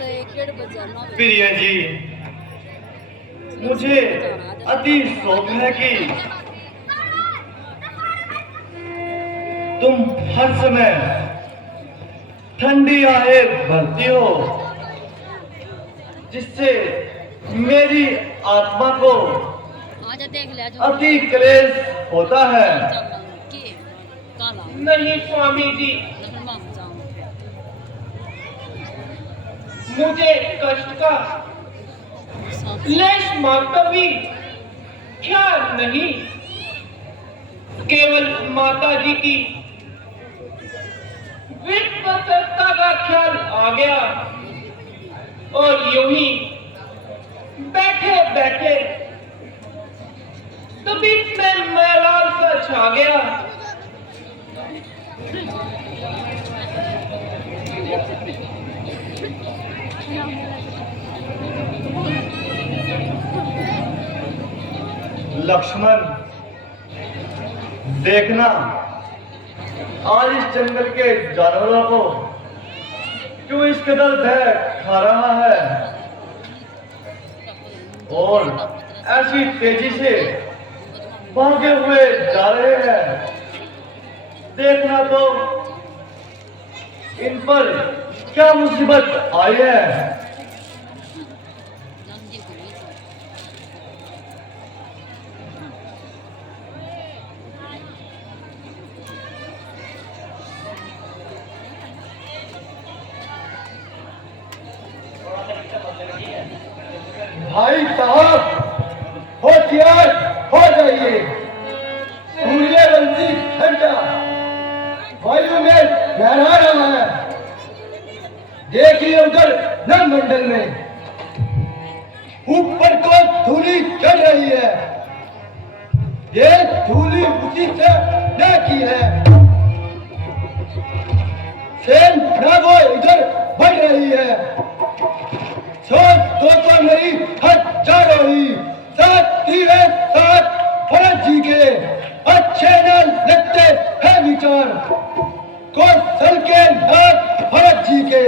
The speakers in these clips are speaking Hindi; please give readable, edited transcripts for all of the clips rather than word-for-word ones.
प्रिय जी, मुझे अति शौक है कि तुम हर समय ठंडी आहें भरती हो, जिससे मेरी आत्मा को अति क्लेश होता है। नहीं स्वामी जी, मुझे कष्ट का लेश मात्र भी ख्याल नहीं। केवल माता जी की विपत्ता का ख्याल आ गया और यूं ही बैठे बैठे तभी में मैलाल सा छा गया। लक्ष्मण, देखना आज इस जंगल के जानवरों को क्यों इस कदर भय खा रहा है और ऐसी तेजी से भागे हुए जा रहे हैं। देखना तो इन पर क्या मुसीबत आई है। भाई साहब, होशियार हो जाइए। सूर्यवंशी घंटा वायु में लहरा रहा है। देखिए उधर नवमंडल में ऊपर को धूली चढ़ रही है। ये धूली उसी से न की है। सेना वो इधर बढ़ रही है। दो तो नहीं, हजारों ही साथ भरत जी के अच्छे न लगते हैं विचार। कौशल के नाथ भरत जी के।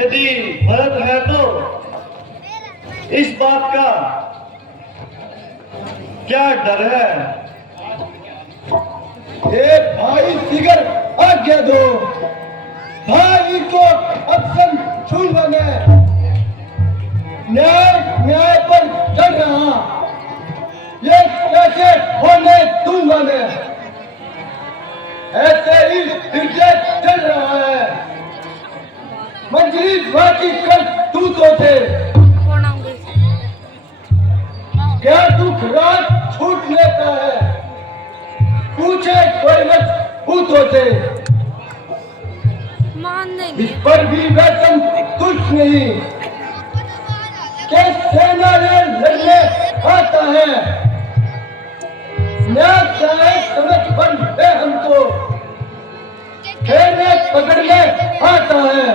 यदि भरत है तो इस बात का क्या डर है? हे भाई सिगर, आज्ञा दो। भाई को अक्सर छूंगा मैं। न्याय पर चल रहा, ये कैसे होने दूंगा मैं। ऐसे ही निर्जय चल रहा है। मंजरी बाकी कर दूतों से। क्या दुख रात छूट लेता है। पूछे कोई मत भूतों से। इस पर भी वैसन कुछ नहीं कि सेना ने लड़ने आता है। न्याय चाहे समझ बन हमको खेलने पकड़ने आता है।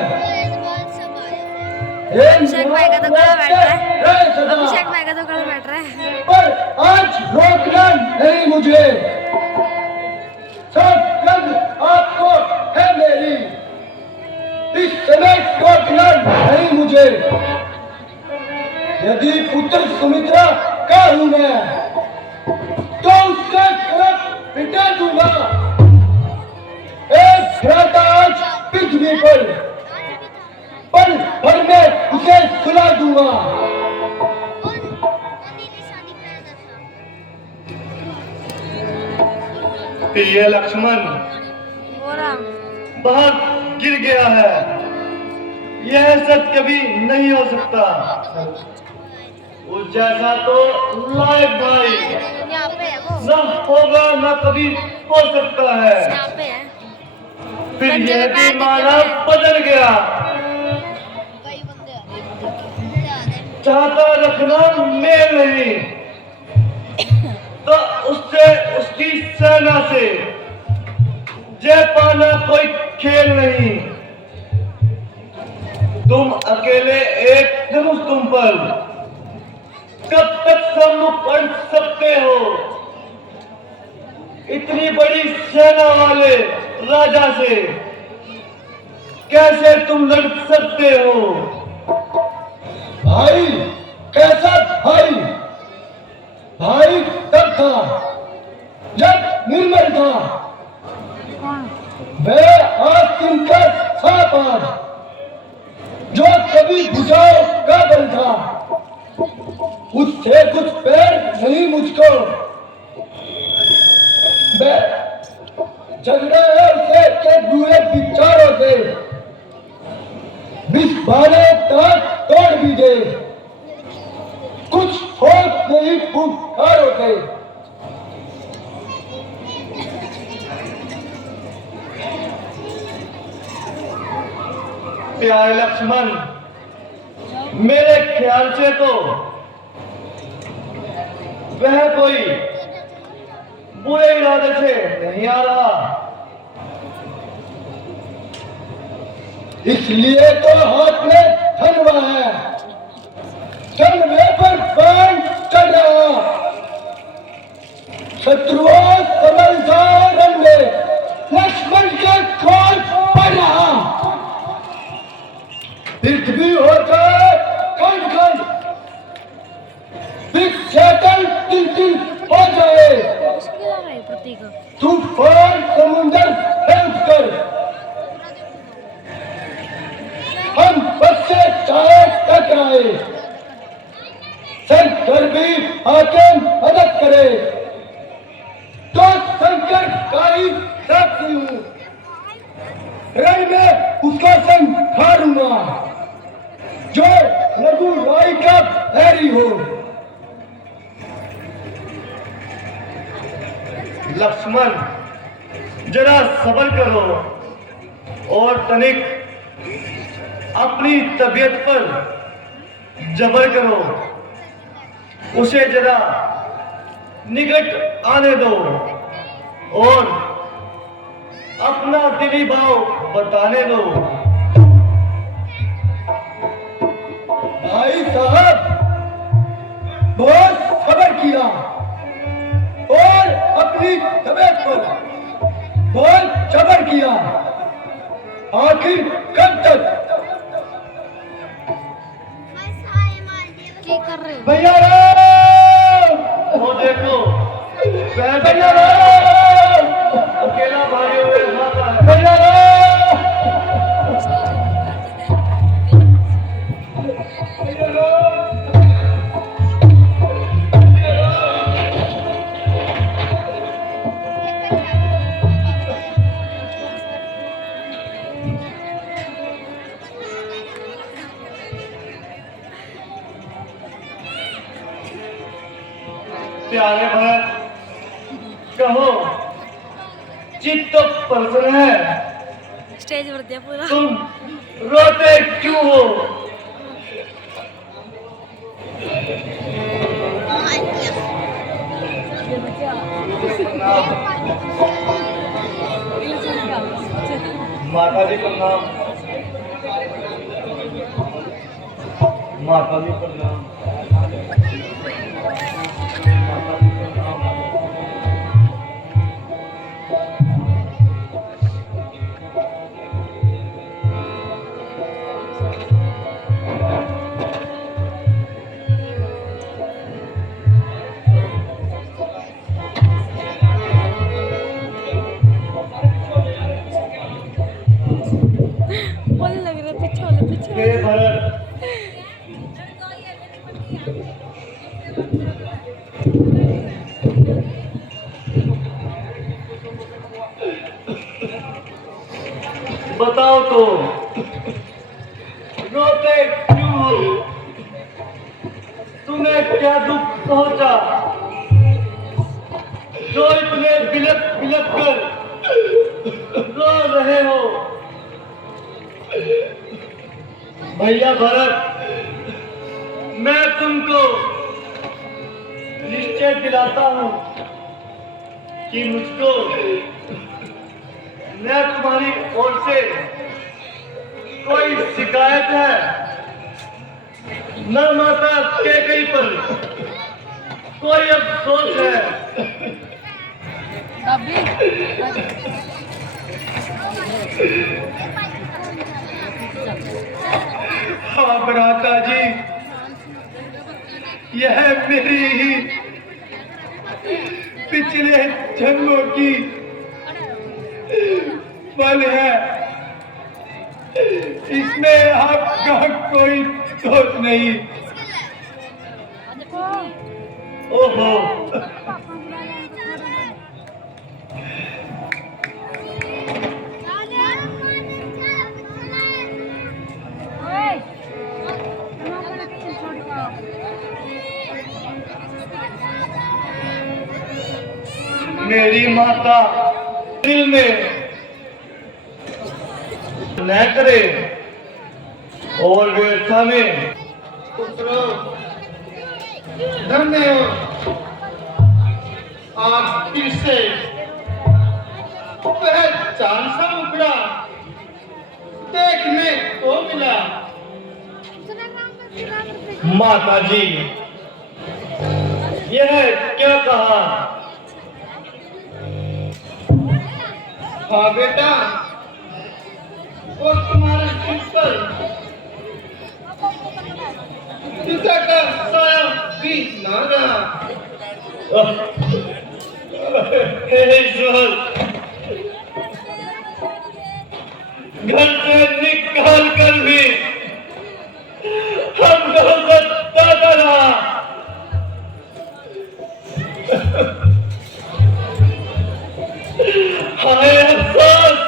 अभिषेक भाई का तो गला बैठ रहा है। अभिषेक भाई का तो गला बैठ रहा है। पर आज रोकना नहीं मुझे। सब गंध आपको है मेरी। इस समय रोकना नहीं मुझे। यदि पुत्र सुमित्रा का हूं मैं तो उसका कलप मिटा दूंगा। एक भ्राता आज पृथ्वी पर पल भर में उसे सुला दूंगा। प्रिय लक्ष्मण, बहुत गिर गया है। यह सच कभी नहीं हो सकता। उस जैसा तो लायक भाई न होगा, न कभी हो सकता है। फिर यह भी माना बदल गया। चाहता रखना मेल नहीं तो उससे, उसकी सेना से जय पाना कोई खेल नहीं। तुम अकेले एक धनुष तुम पर कब तक सम्मुख बढ़ सकते हो? इतनी बड़ी सेना वाले राजा से कैसे तुम लड़ सकते हो? भाई कैसा भाई? भाई तब था जब निर्मल था। मैं आस्तीन का सापार जो कभी बुझाओ का बल था, उससे कुछ पैर नहीं मुझको। मैं झगड़े से के बुरे विचारों से बिस्बाने तक तोड़ भी दे, कुछ होश नहीं पुकारों से। प्यारे लक्ष्मण, मेरे ख्याल से तो वह कोई बुरे इरादे से नहीं आ रहा। इसलिए तो हाथ में ठनवा है, ठनवे पर बाण चढ़ रहा। शत्रुओं समझदार रण में लक्ष्मण के खोल पड़ रहा। पृथ्वी हो जाए खंड खंड, विच्छेदन तिल तिल हो जाए। तूफान समुंदर फेंक कर हम बच्चे चाहे टकराए, शंकर भी आके मदद करे तो शंकर का ही साक्षी हूँ। रण में उसका संग खारूंगा जो रघु राय का बैरी हो। लक्ष्मण, जरा सब्र करो और तनिक अपनी तबीयत पर जबर करो। उसे जरा निकट आने दो और अपना दिली भाव बताने दो। भाई साहब बहुत सब्र किया और अपनी तबीयत पर बहुत जबर किया। आखिर कब तक? क्या कर रहे हो? भैया राम, वो देखो, वह भैया राम, अकेला भागे हुए आता है। भैया राम, भैया राम। प्यारे भरत, कहो, चित्त तो प्रसन्न है, स्टेज भर दिया पूरा। तुम रोते क्यों हो? माता जी प्रणाम। माता जी प्रणाम। बोलने लग रहा पीछे वाले पीछे हे भरत, बताओ तो, रोते क्यों हो? तुम्हें क्या दुख पहुंचा जो इतने बिलक बिलक कर रो रहे हो? भैया भरत, मैं तुमको निश्चय दिलाता हूं कि मुझको न तुम्हारी ओर से कोई शिकायत है, न माता कैकेयी पर कोई अफसोस है। हाँ भ्राता जी, यह मेरी ही पिछले जन्मों की फल है, इसमें आपका कोई दोष नहीं। ओहो, मेरी माता दिल में न करे और व्यवस्था में पुत्रो, धन्य हो, आज फिर से पहचान सा उखड़ा देखने को मिला। माता जी, यह क्या कहा? हाँ बेटा, वो तुम्हारे सिर पर पिता का साया भी ना रहा। हे ईश्वर, घर से निकाल कर भी हम दादा रहा। हाय अफसोस,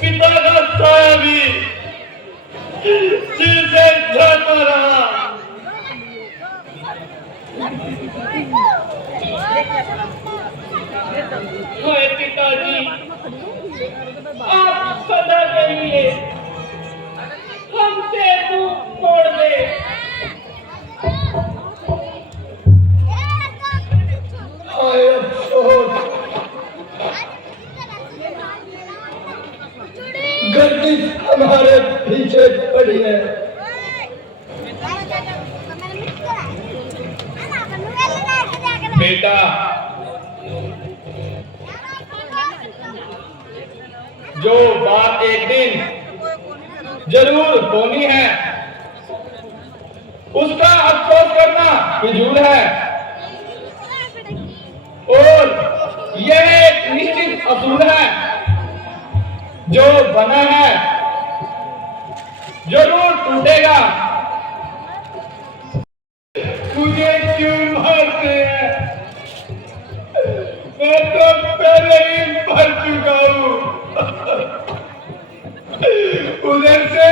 पिता का साया भी सिर से जाता रहा। हाय पिताजी, आप सदा के लिए हमसे मुंह मोड़ दे। हाय अफसोस, गर्दिश हमारे पीछे पड़ी है। बेटा, जो बात एक दिन जरूर होनी है, उसका अफसोस करना फिजूल है। और यह एक निश्चित असूल है, जो बना है जरूर टूटेगा। मुझे क्यों मारते हैं? मैं तो पहले ही मर चुका हूँ। उधर से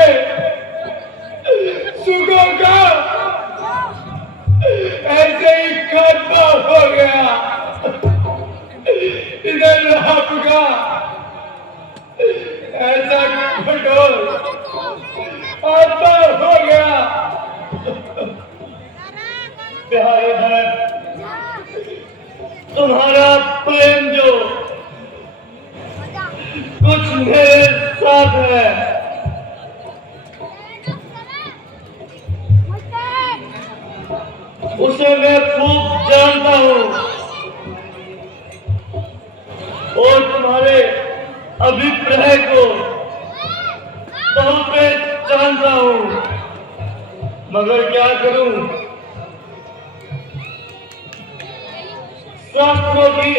सुखों का ऐसे ही खात्मा हो गया, इधर आपका ऐसा कठोर आत्मा हो गया। प्यारे भरत, तुम्हारा प्रेम जो कुछ मेरे साथ है, उसे मैं खूब जानता हूँ और तुम्हारे अभिप्राय को बहुत जानता हूँ, मगर क्या करूं, शास्त्रों की